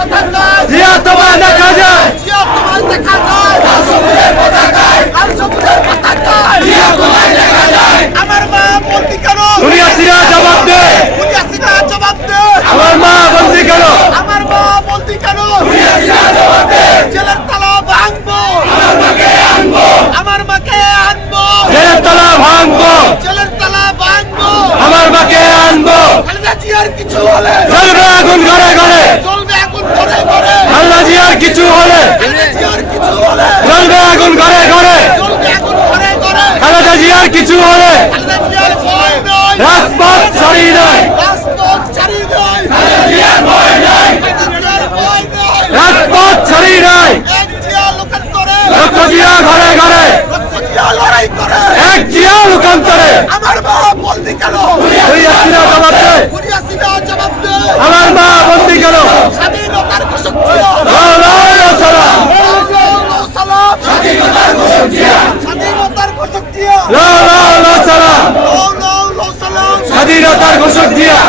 কোথাকার জিয়া তোমায় দেখা যায়। জিয়া তোমায় দেখা যায়। লাল সবুজের পতাকায় লাল সবুজের পতাকায় জিয়া তোমায় দেখা যায়। আমার মা বন্দি কেন দুনিয়া সিরা জবাব দে। দুনিয়া সিনা জবাব দে। আমার মা বন্দি কেন আমার মা বন্দি কেন দুনিয়া সিনা জবাব দে। জেলের তালা ভাঙবো। আমার মাকে আনব। আমার মাকে আনব। জেলের তলা ভাঙবো। জেলের তালা ভাঙবো। আমার মাকে আনব। খালেদা জিয়ার কিছু হলে জ্বলবে আগুন ঘরে ঘরে চলবে এখন করে করে আল্লাহ জিয়ার কিছু হলে খালেদা জিয়ার কিছু হলে জ্বলবে আগুন ঘরে ঘরে চলবে এখন করে করে খালেদা জিয়ার কিছু হলে খালেদা জিয়ার ভয় নয় রাজপথ ছাড়ি নয় রাজপথ ছাড়ি নয় খালেদা জিয়ার ভয় নয় হলে রাজপথ ছাড়িয়ে দেয়। রাজপথ ছাড়িয়ে দেয়। ঘরে ঘরে। এক জিয়া লোকান্তরে। আমার বাবা বলতে কেন দুনিয়া সিরা জবাব দে দুনিয়া সিনা জবাব দে আমার মা বন্দি কেন স্বাধীনতার ঘোষক জিয়া লাও লাও সালাম সালাম স্বাধীনতার ঘোষক জিয়া স্বাধীনতার ঘোষক জিয়া লাও লাও লাও সালাম লাও লাও লাও সালাম স্বাধীনতার ঘোষক জিয়া